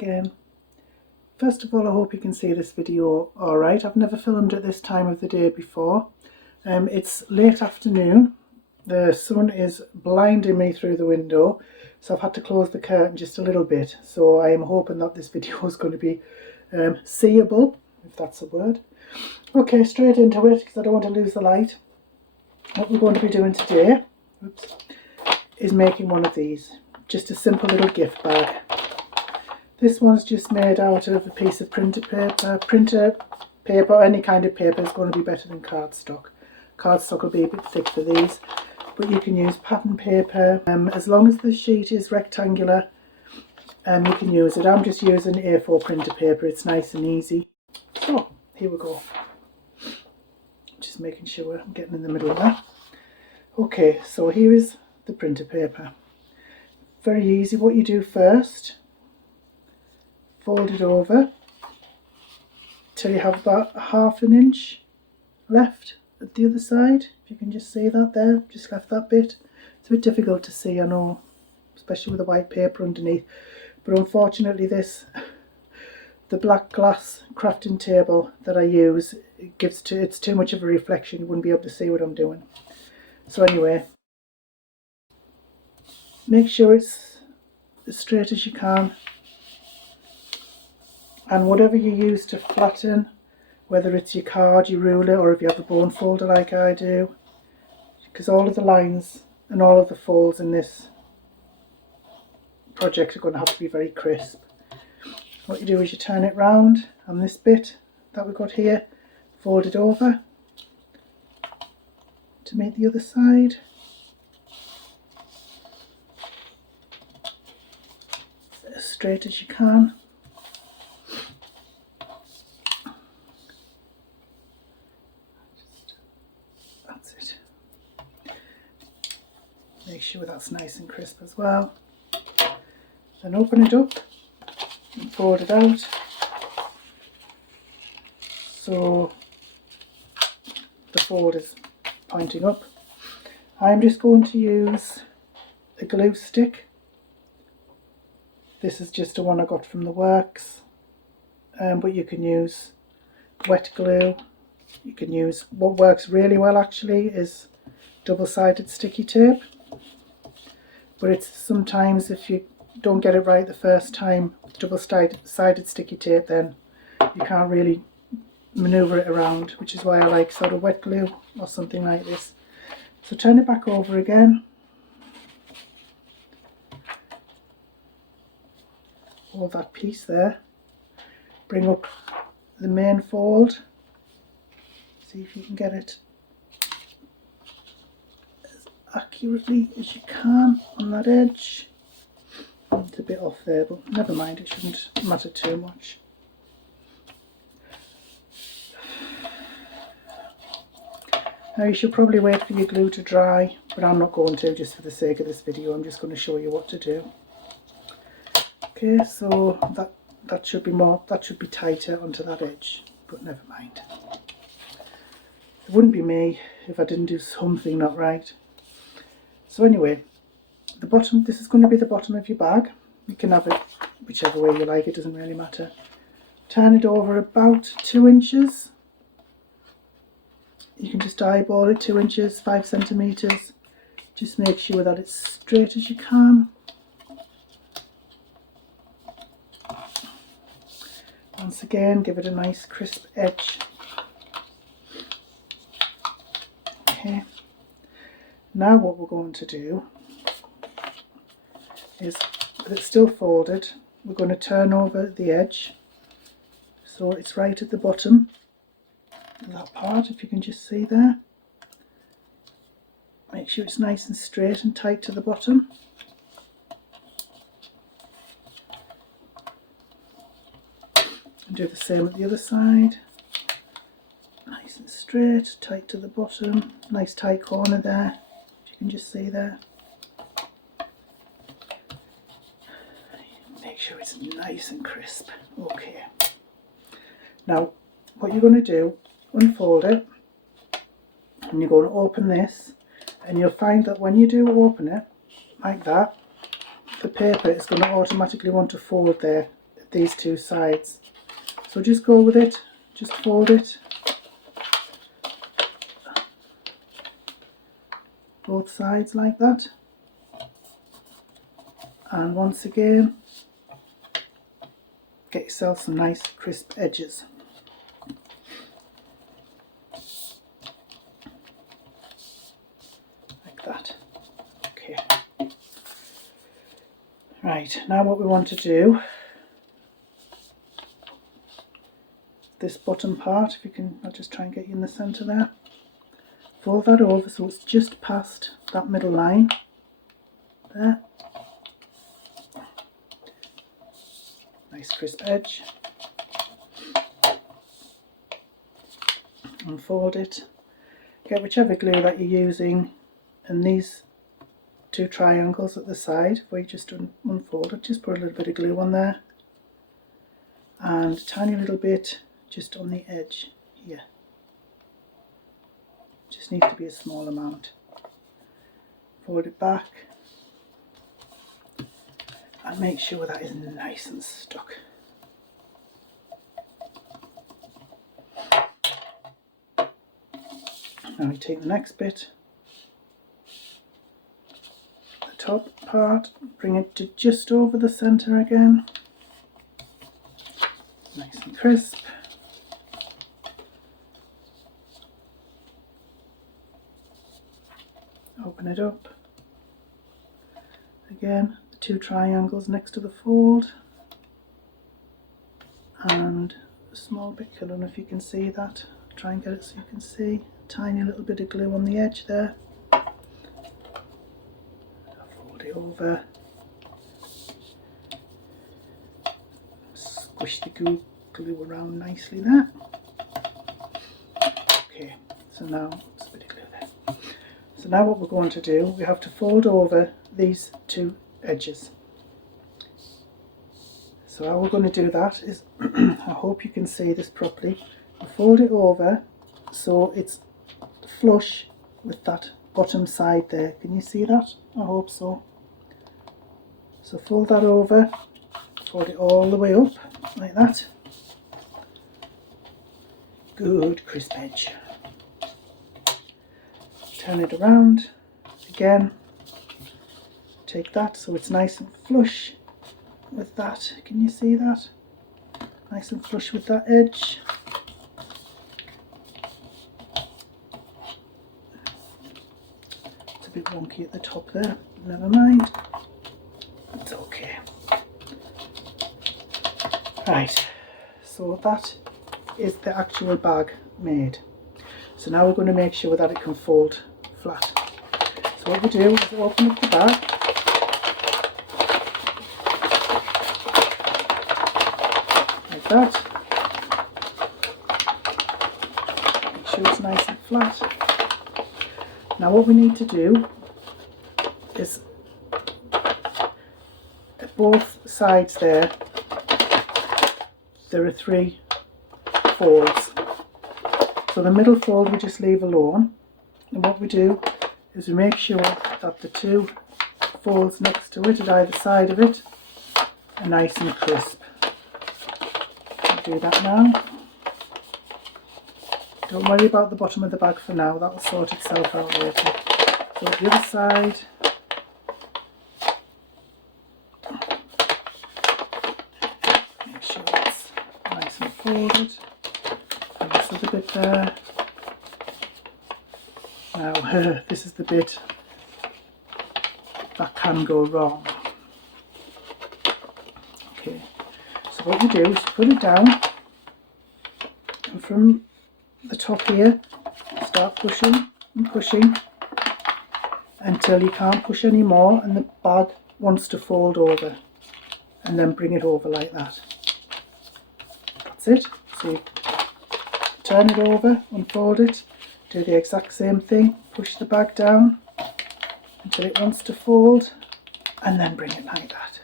again. First of all, I hope you can see this video alright. I've never filmed at this time of the day before. It's late afternoon. The sun is blinding me through the window, so I've had to close the curtain just a little bit. So I am hoping that this video is going to be seeable, if that's a word. Okay, straight into it because I don't want to lose the light. What we're going to be doing today is making one of these. Just a simple little gift bag. This one's just made out of a piece of printer paper, any kind of paper is going to be better than cardstock. Cardstock will be a bit thick for these, but you can use pattern paper. As long as the sheet is rectangular, you can use it. I'm just using A4 printer paper, it's nice and easy. So, here we go. Just making sure I'm getting in the middle there. Okay, so here is the printer paper. Very easy. What you do first, fold it over till you have about 1/2 inch left at the other side. If you can just see that there, just left that bit. It's a bit difficult to see, I know, especially with the white paper underneath, but unfortunately the black glass crafting table that I use, it's too much of a reflection, you wouldn't be able to see what I'm doing. So anyway, make sure it's as straight as you can. And whatever you use to flatten, whether it's your card, your ruler, or if you have a bone folder like I do, because all of the lines and all of the folds in this project are going to have to be very crisp. What you do is you turn it round, and this bit that we've got here, fold it over to make the other side. As straight as you can. That's it. Make sure that's nice and crisp as well. Then open it up and fold it out so the fold is pointing up. I'm just going to use a glue stick. This is just the one I got from the works, but you can use wet glue. You can use, what works really well actually is double-sided sticky tape, but it's sometimes if you don't get it right the first time with double-sided sticky tape, then you can't really maneuver it around, which is why I like sort of wet glue or something like this. So turn it back over again. Hold that piece there. Bring up the main fold. See if you can get it as accurately as you can on that edge. It's a bit off there, but never mind, it shouldn't matter too much. Now you should probably wait for your glue to dry, but I'm not going to, just for the sake of this video. I'm just going to show you what to do. Okay, so that should be tighter onto that edge, but never mind. It wouldn't be me if I didn't do something not right. So anyway, the bottom, this is going to be the bottom of your bag. You can have it whichever way you like, it doesn't really matter. Turn it over about 2 inches. You can just eyeball it, 2 inches, 5 centimeters. Just make sure that it's straight as you can. Once again, give it a nice crisp edge. Okay. Now what we're going to do is, with it still folded, we're going to turn over the edge so it's right at the bottom of that part, if you can just see there. Make sure it's nice and straight and tight to the bottom. And do the same at the other side. Nice and straight, tight to the bottom. Nice tight corner there, if you can just see there. Make sure it's nice and crisp. Okay. Now, what you're going to do, unfold it, and you're going to open this, and you'll find that when you do open it, like that, the paper is going to automatically want to fold there these two sides. So just go with it, just fold it both sides like that, and once again get yourself some nice crisp edges. Like that. Okay. Right, now what we want to do, this bottom part, if you can, I'll just try and get you in the centre there. Fold that over so it's just past that middle line there. Nice crisp edge. Unfold it. Get whichever glue that you're using, and these two triangles at the side where you just unfold it, just put a little bit of glue on there, and a tiny little bit just on the edge here. Just needs to be a small amount. Fold it back and make sure that is nice and stuck. Now we take the next bit, the top part, bring it to just over the centre again, nice and crisp. Open it up. Again, the two triangles next to the fold, and a small bit, I don't know if you can see that, try and get it so you can see, a tiny little bit of glue on the edge there. Fold it over, squish the glue around nicely there. Okay, so now there's a bit of glue there. So now what we're going to do, we have to fold over these two edges. So how we're going to do that is, I hope you can see this properly, we fold it over so it's flush with that bottom side there. Can you see that? I hope so. So fold that over, fold it all the way up like that. Good crisp edge. Turn it around again, take that so it's nice and flush with that. Can you see that? Nice and flush with that edge. It's a bit wonky at the top there, but never mind, it's okay. Right, so that is the actual bag made. So now we're going to make sure that it can fold flat. So what we do is open up the bag, like that. Make sure it's nice and flat. Now what we need to do is at both sides there are 3 folds. So the middle fold we just leave alone, and what we do is we make sure that the two folds next to it at either side of it are nice and crisp. I'll do that now. Don't worry about the bottom of the bag for now, that will sort itself out later. So the other side, make sure it's nice and folded. And this other bit there. Now this is the bit that can go wrong. Okay, so what you do is put it down, and from the top here start pushing and pushing until you can't push anymore and the bag wants to fold over, and then bring it over like that. That's it. So you turn it over, unfold it, do the exact same thing, push the bag down until it wants to fold, and then bring it like that.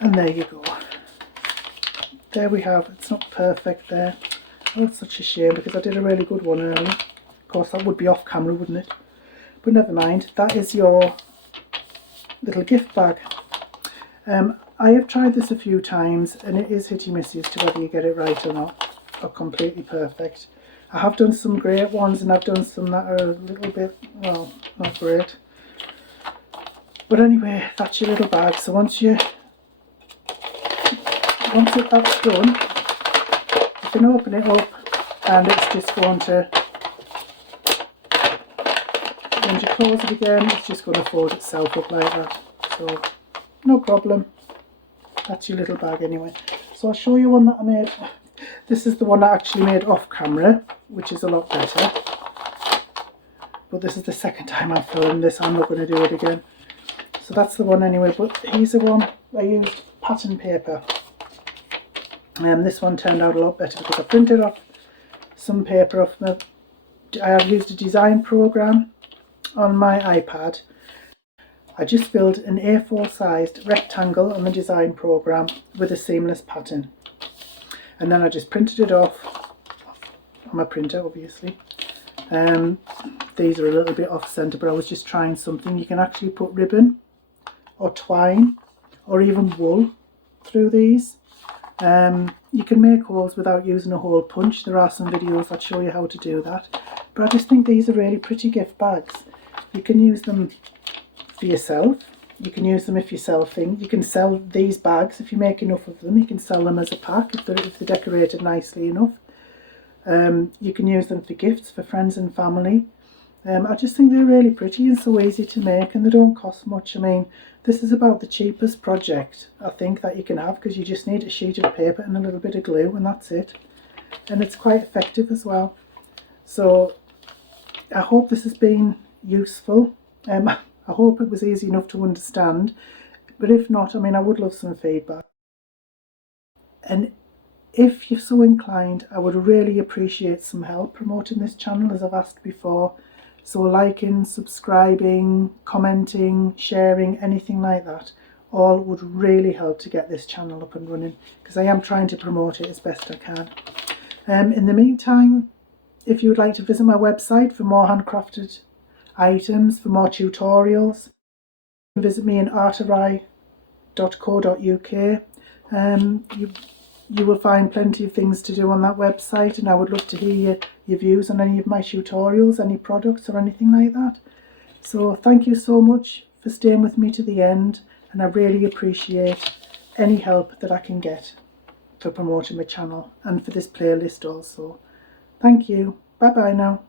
And there you go. There we have, it's not perfect there. Oh, it's such a shame because I did a really good one earlier. Of course that would be off camera, wouldn't it? But never mind, that is your little gift bag. I have tried this a few times and it is hit and miss as to whether you get it right or not, or completely perfect. I have done some great ones and I've done some that are a little bit, well, not great. But anyway, that's your little bag. So once that's done, you can open it up and it's just going to, when you close it again, it's just going to fold itself up like that. So no problem. That's your little bag anyway. So I'll show you one that I made. This is the one I actually made off camera, which is a lot better. But this is the second time I've filmed this. I'm not going to do it again. So that's the one anyway. But here's the one I used pattern paper. This one turned out a lot better because I printed off some paper off my. I have used a design program on my iPad. I just filled an A4 sized rectangle on the design program with a seamless pattern, and then I just printed it off on my printer, obviously. These are a little bit off centre, but I was just trying something. You can actually put ribbon or twine or even wool through these. You can make holes without using a hole punch. There are some videos that show you how to do that, but I just think these are really pretty gift bags. You can use them for yourself. You can use them if you sell things. You can sell these bags if you make enough of them. You can sell them as a pack if they're decorated nicely enough. You can use them for gifts for friends and family. I just think they're really pretty and so easy to make, and they don't cost much. I mean, this is about the cheapest project I think that you can have, because you just need a sheet of paper and a little bit of glue and that's it. And it's quite effective as well. So I hope this has been useful. I hope it was easy enough to understand, but if not, I mean, I would love some feedback. And if you're so inclined, I would really appreciate some help promoting this channel, as I've asked before. So liking, subscribing, commenting, sharing, anything like that, all would really help to get this channel up and running, because I am trying to promote it as best I can. In the meantime, if you would like to visit my website for more handcrafted items, for more tutorials, visit me in artery.co.uk. You will find plenty of things to do on that website, and I would love to hear your views on any of my tutorials, any products or anything like that. So thank you so much for staying with me to the end, and I really appreciate any help that I can get for promoting my channel and for this playlist also. Thank you. Bye bye now.